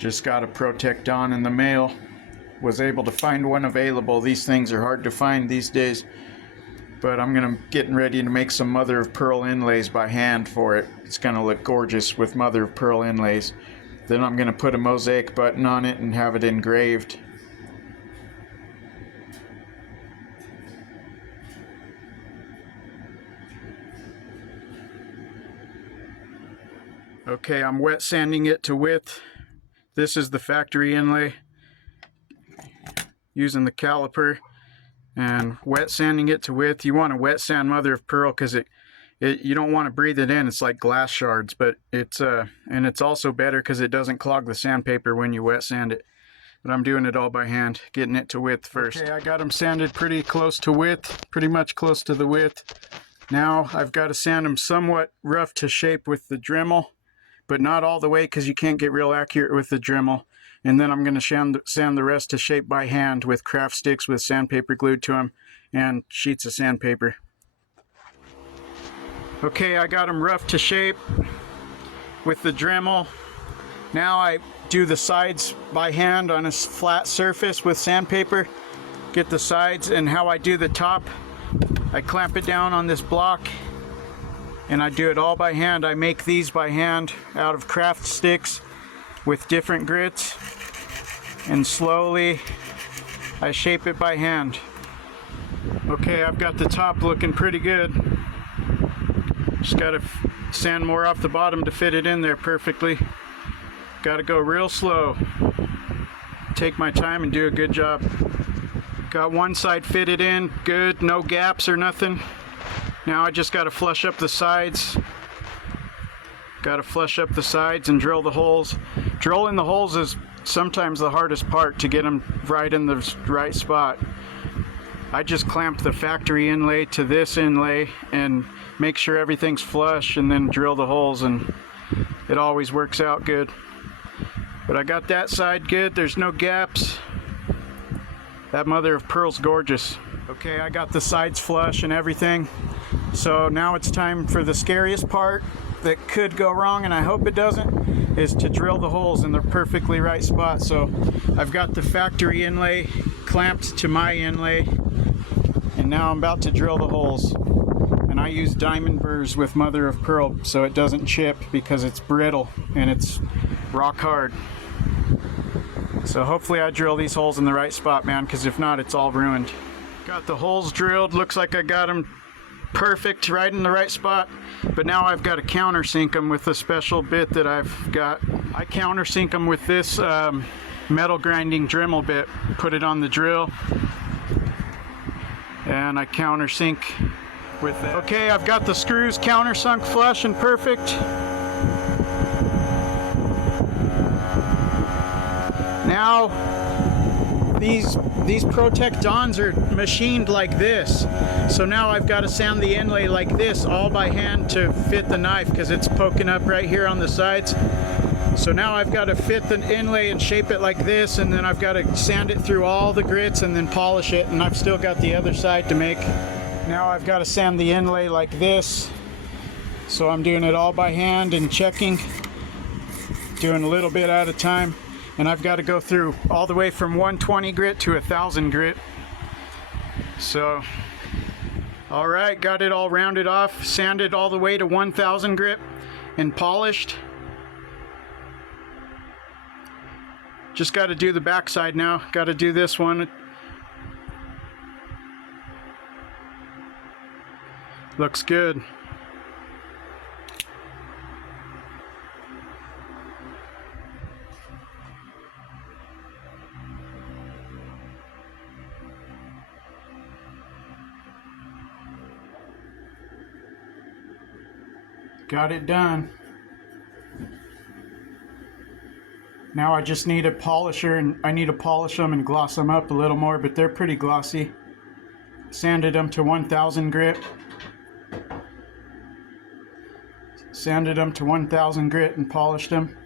Just got a protech Dawn in the mail. Was able to find one available. These things are hard to find these days. But I'm getting ready to make some mother of pearl inlays by hand for it. It's gonna look gorgeous with mother of pearl inlays. Then I'm gonna put a mosaic button on it and have it engraved. Okay, I'm wet sanding it to width. This is the factory inlay. Using the caliper and wet sanding it to width. You want to wet sand mother of pearl because you don't want to breathe it in. It's like glass shards, but it's also better because it doesn't clog the sandpaper when you wet sand it. But I'm doing it all by hand, getting it to width first. Okay, I got them sanded pretty close to width, pretty much close to the width. Now I've got to sand them somewhat rough to shape with the Dremel, but not all the way because you can't get real accurate with the Dremel. And then I'm going to sand the rest to shape by hand with craft sticks with sandpaper glued to them and sheets of sandpaper. Okay, I got them rough to shape with the Dremel. Now I do the sides by hand on a flat surface with sandpaper. Get the sides, and how I do the top, I clamp it down on this block and I do it all by hand. I make these by hand out of craft sticks with different grits, and slowly I shape it by hand. Okay, I've got the top looking pretty good. Just gotta sand more off the bottom to fit it in there perfectly. Gotta go real slow. Take my time and do a good job. Got one side fitted in good, no gaps or nothing. Now I just gotta flush up the sides. Gotta flush up the sides and drill the holes. Drilling the holes is sometimes the hardest part, to get them right in the right spot. I just clamp the factory inlay to this inlay and make sure everything's flush and then drill the holes, and it always works out good. But I got that side good, there's no gaps. That mother of pearl's gorgeous. Okay, I got the sides flush and everything. So now it's time for the scariest part that could go wrong, and I hope it doesn't, is to drill the holes in the perfectly right spot. So I've got the factory inlay clamped to my inlay, and now I'm about to drill the holes. And I use diamond burrs with mother of pearl so it doesn't chip, because it's brittle and it's rock hard. So hopefully I drill these holes in the right spot, man, because if not, it's all ruined. Got the holes drilled, looks like I got them perfect, right in the right spot. But now I've got to countersink them with a special bit that I've got. I countersink them with this metal grinding Dremel bit. Put it on the drill and I countersink with that. Okay, I've got the screws countersunk flush and perfect. Now these protech Dawns are machined like this. So now I've got to sand the inlay like this, all by hand, to fit the knife, because it's poking up right here on the sides. So now I've got to fit the inlay and shape it like this, and then I've got to sand it through all the grits and then polish it, and I've still got the other side to make. Now I've got to sand the inlay like this. So I'm doing it all by hand and checking, doing a little bit at a time. And I've got to go through all the way from 120 grit to 1000 grit. So, all right, got it all rounded off, sanded all the way to 1000 grit and polished. Just got to do the backside now. Got to do this one. Looks good. Got it done. Now I just need a polisher, and I need to polish them and gloss them up a little more, but they're pretty glossy. Sanded them to 1000 grit. Sanded them to 1000 grit and polished them.